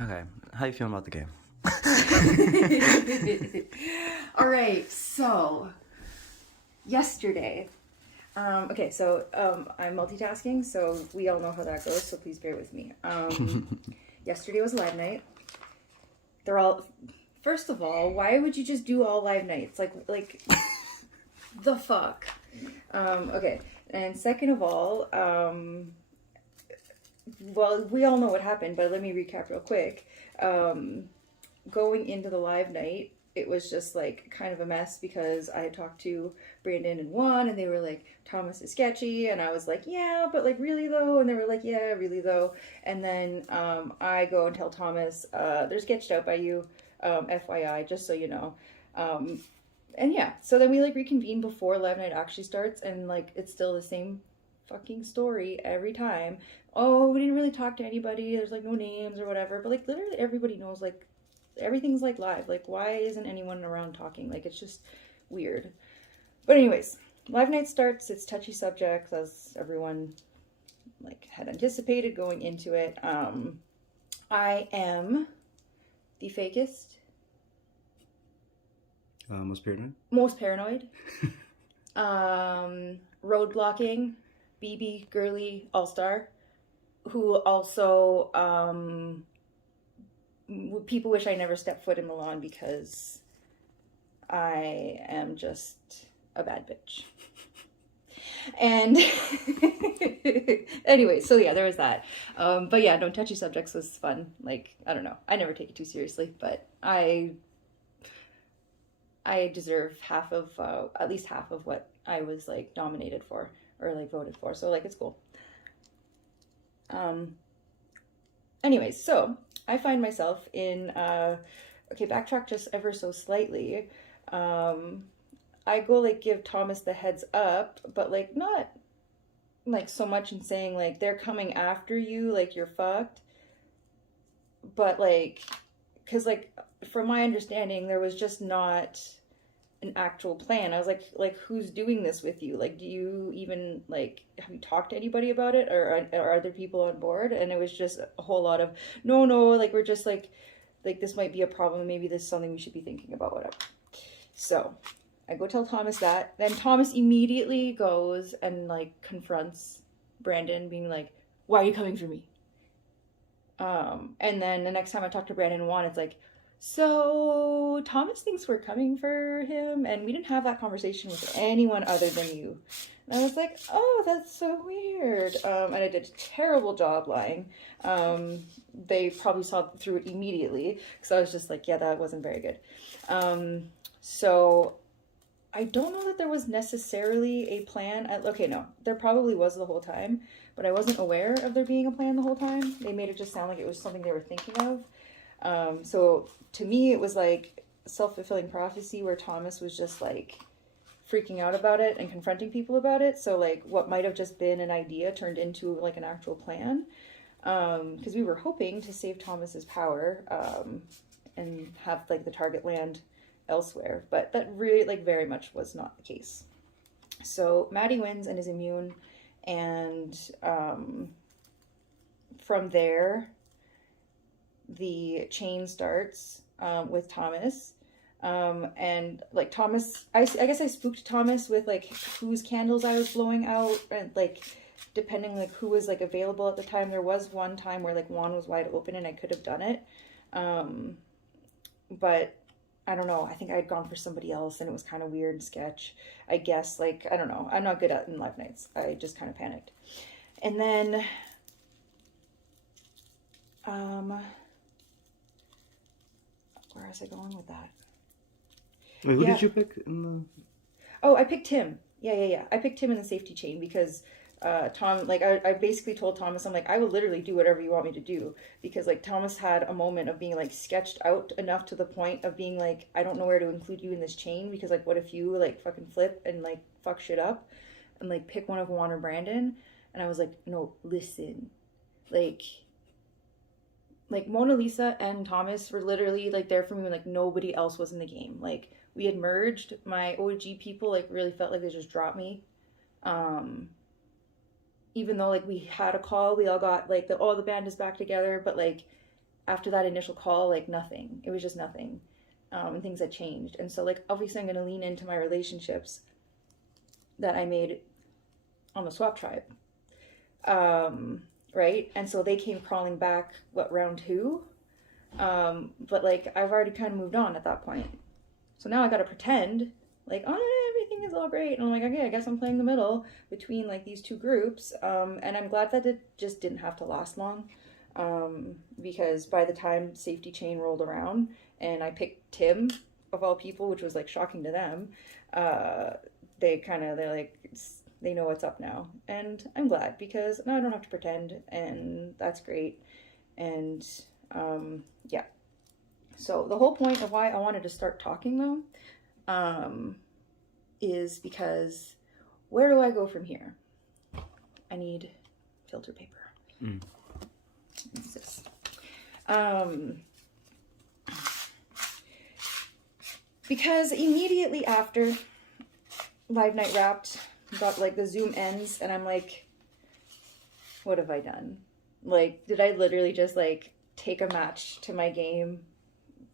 Okay, how you feeling about the game? All right, so yesterday, I'm multitasking, so we all know how that goes, so please bear with me. Yesterday was live night. They're all, first of all, why would you just do all live nights? Like, the fuck? Okay, and second of all, well, we all know what happened, but let me recap real quick. Um, Going into the live night, it was just like kind of a mess because I had talked to Brandon and Juan, and they were like, Thomas is sketchy, and I was like, yeah, but like really though, and they were like, yeah, really though, and then I go and tell Thomas, they're sketched out by you, FYI, just so you know. Um, and yeah, so then we like reconvene before live night actually starts, and like it's still the same fucking story every time. Oh, we didn't really talk to anybody. There's like no names or whatever, but like literally everybody knows like everything's like live. Like, why isn't anyone around talking? Like, it's just weird. But anyways, live night starts. It's touchy subjects, as everyone like had anticipated going into it. I am the fakest, Most paranoid? most paranoid, road blocking, BB girly all star, who also people wish I never stepped foot in Milan because I am just a bad bitch. And anyway, so yeah, there was that. But yeah, no, touchy subjects was fun. Like, I don't know. I never take it too seriously, but I deserve half of at least half of what I was like nominated for or like voted for. So like it's cool. Um Anyways, so I find myself in okay, backtrack just ever so slightly. Um I go like give Thomas the heads up, but like not like so much in saying like they're coming after you, like you're fucked, but like because like from my understanding there was just not an actual plan. I was like who's doing this with you? Like do you even like have you talked to anybody about it, or are there people on board? And it was just a whole lot of no, like we're just like this might be a problem, maybe this is something we should be thinking about, whatever. So I go tell Thomas that. Then Thomas immediately goes and like confronts Brandon, being like, "Why are you coming for me?" And then the next time I talk to Brandon and Juan, it's like, "So Thomas thinks we're coming for him, and we didn't have that conversation with anyone other than you." And I was like, "Oh, that's so weird." And I did a terrible job lying. They probably saw through it immediately because I was just like, "Yeah, that wasn't very good." So I don't know that there was necessarily a plan. Okay, no, there probably was the whole time, but I wasn't aware of there being a plan the whole time. They made it just sound like it was something they were thinking of. So to me, it was like self-fulfilling prophecy where Thomas was just like freaking out about it and confronting people about it. So like what might have just been an idea turned into like an actual plan. Because we were hoping to save Thomas's power and have like the target land elsewhere, but that really like very much was not the case. So Maddie wins and is immune, and from there the chain starts with Thomas. And like Thomas, I guess I spooked Thomas with like whose candles I was blowing out, and like depending like who was like available at the time. There was one time where like Juan was wide open and I could have done it, um, but I don't know. I think I had gone for somebody else and it was kind of weird sketch. I guess like I don't know. I'm not good at in live nights. I just kind of panicked, and then um, where was I going with that? Wait, who Yeah. did you pick in the? Oh, I picked him. Yeah. I picked him in the safety chain because Tom, like, I basically told Thomas, I'm like, I will literally do whatever you want me to do. Because, like, Thomas had a moment of being, like, sketched out enough to the point of being, like, I don't know where to include you in this chain. Because, like, what if you, like, fucking flip and, like, fuck shit up and, like, pick one of Juan or Brandon? And I was like, no, listen. Like, Mona Lisa and Thomas were literally like there for me when like nobody else was in the game. Like we had merged. My OG people like really felt like they just dropped me. Um, Even though like we had a call, we all got like the band is back together, but like after that initial call, like nothing. It was just nothing. And things had changed. And so like obviously I'm going to lean into my relationships that I made on the swap tribe. Right? And so they came crawling back, what, round 2? But like I've already kind of moved on at that point. So now I got to pretend like, oh, everything is all great. And I'm like, okay, I guess I'm playing the middle between like these two groups. And I'm glad that it just didn't have to last long. Because by the time safety chain rolled around and I picked Tim of all people, which was like shocking to them, they're like, they know what's up now. And I'm glad because now I don't have to pretend, and that's great. And yeah. So the whole point of why I wanted to start talking though, is because where do I go from here? I need filter paper. What's this? Because immediately after Live Night wrapped, got like the Zoom ends, and I'm like, what have I done? Like, did I literally just like take a match to my game,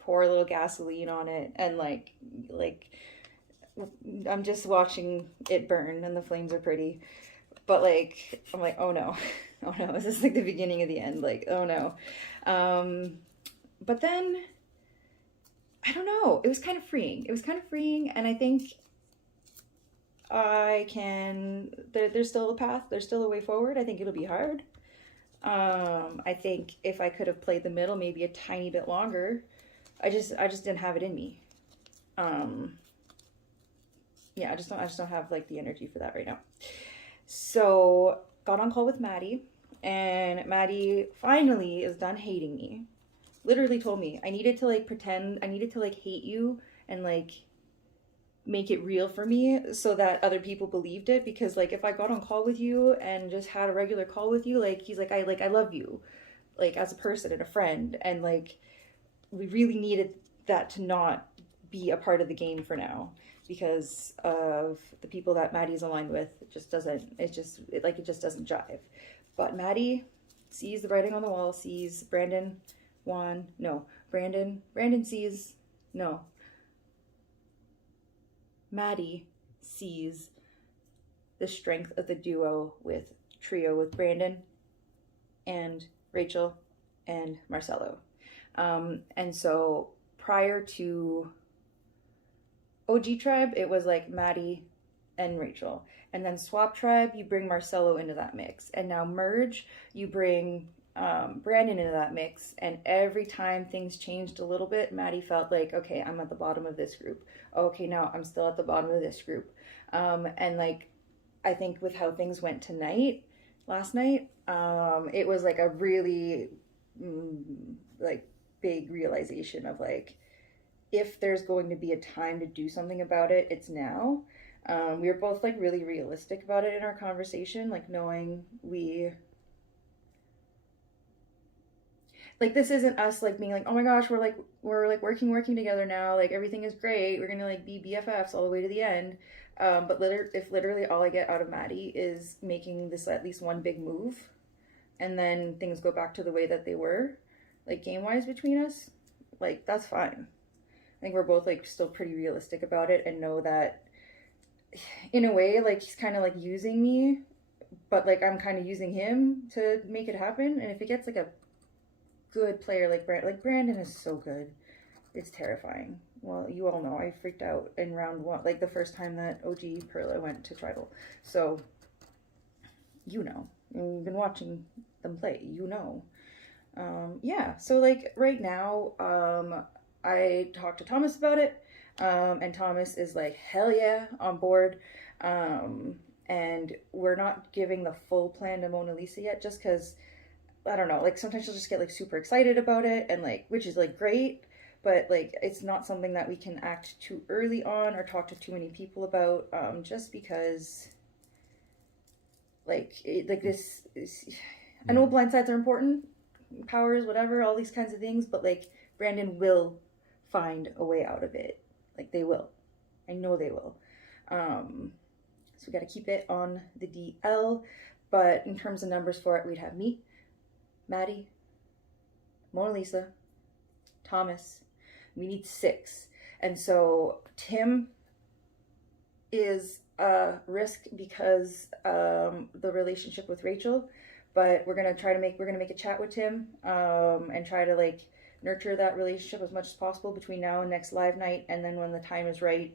pour a little gasoline on it, and like I'm just watching it burn, and the flames are pretty, but like I'm like, oh no, oh no, is this like the beginning of the end? Like, oh no. But then I don't know, it was kind of freeing. And I think there's still a path, there's still a way forward. I think it'll be hard. I think if I could have played the middle maybe a tiny bit longer, I just didn't have it in me. Yeah, I just don't have like the energy for that right now. So got on call with Maddie, and Maddie finally is done hating me. Literally told me I needed to like pretend, I needed to like hate you and like make it real for me so that other people believed it. Because like if I got on call with you and just had a regular call with you, like he's like I love you like as a person and a friend, and like we really needed that to not be a part of the game for now because of the people that Maddie's aligned with. It just doesn't jive. But Maddie sees the writing on the wall, sees Brandon sees, no, Maddie sees the strength of the trio with Brandon and Rachel and Marcelo. And so prior to OG Tribe, it was like Maddie and Rachel. And then Swap Tribe, you bring Marcelo into that mix. And now Merge, you bring Brandon into that mix. And every time things changed a little bit, Maddie felt like, okay, I'm at the bottom of this group. Okay, now I'm still at the bottom of this group. And like, I think with how things went last night, it was like a really like big realization of like, if there's going to be a time to do something about it, it's now. We were both like really realistic about it in our conversation, like knowing like this isn't us like being like, oh my gosh, we're working together now, like everything is great, we're gonna like be BFFs all the way to the end. But if literally all I get out of Maddie is making this at least one big move, and then things go back to the way that they were, like game wise between us, like that's fine. I think we're both like still pretty realistic about it and know that in a way like he's kind of like using me, but like I'm kind of using him to make it happen. And if it gets like a good player like Brandon is so good, it's terrifying. Well, you all know I freaked out in round 1, like the first time that OG Perla went to tribal. So you know, you've been watching them play, you know. Yeah, so like right now I talked to Thomas about it, and Thomas is like, hell yeah, on board. And we're not giving the full plan to Mona Lisa yet, just because, I don't know, like sometimes she'll just get like super excited about it, and like, which is like great, but like it's not something that we can act too early on or talk to too many people about, just because like this is, I know blind sides are important, powers, whatever, all these kinds of things, but like Brandon will find a way out of it. Like they will. I know they will. So we got to keep it on the DL. But in terms of numbers for it, we'd have me, Maddie, Mona Lisa, Thomas. We need 6. And so Tim is a risk because the relationship with Rachel, but we're gonna make a chat with Tim and try to like nurture that relationship as much as possible between now and next live night, and then when the time is right,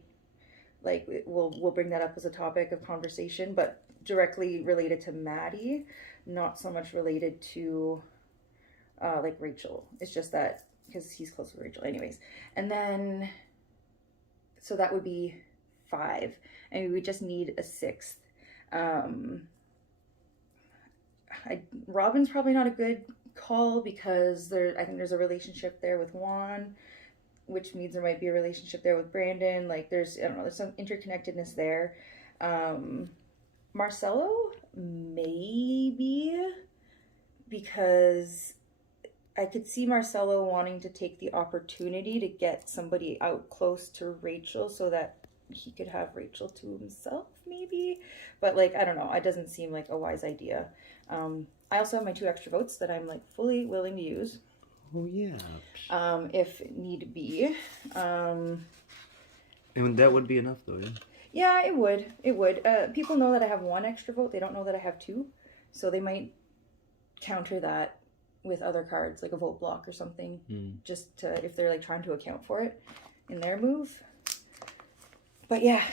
like we'll bring that up as a topic of conversation, but directly related to Maddie, not so much related to like Rachel. It's just that because he's close with Rachel anyways. And then so that would be 5, and we just need a 6th. Robin's probably not a good call because I think there's a relationship there with Juan, which means there might be a relationship there with Brandon. Like there's some interconnectedness there. Marcelo, maybe, because I could see Marcelo wanting to take the opportunity to get somebody out close to Rachel so that he could have Rachel to himself, maybe. But like, I don't know. It doesn't seem like a wise idea. I also have my 2 extra votes that I'm like fully willing to use. Oh yeah. If need be. And that would be enough though, yeah? Yeah, it would. It would. People know that I have 1 extra vote. They don't know that I have 2. So they might counter that with other cards, like a vote block or something, just to, if they're like trying to account for it in their move. But yeah.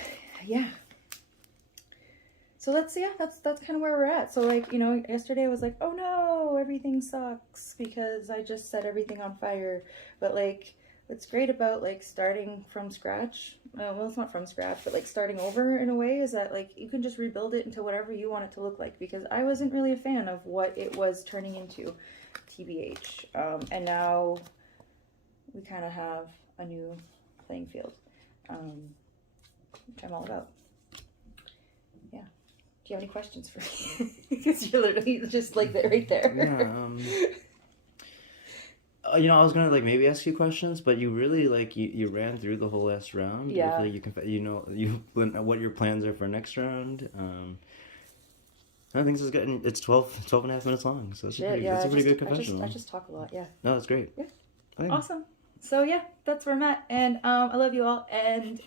So that's kind of where we're at. So like, yesterday I was like, oh no, everything sucks because I just set everything on fire. But like, what's great about like starting from scratch, well, it's not from scratch, but like starting over in a way, is that like you can just rebuild it into whatever you want it to look like, because I wasn't really a fan of what it was turning into, TBH. And now we kind of have a new playing field, which I'm all about. Yeah. Do you have any questions for me? Because you're literally just like that right there. Yeah, I was gonna like maybe ask you questions, but you really like you ran through the whole last round. Yeah. What your plans are for next round. I think this is getting, it's 12 and a half minutes long, so that's a pretty good confessional. I just talk a lot, yeah. No, that's great. Yeah. Okay. Awesome. So yeah, that's where I'm at, and I love you all, and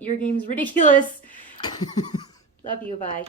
your game's ridiculous. Love you, bye.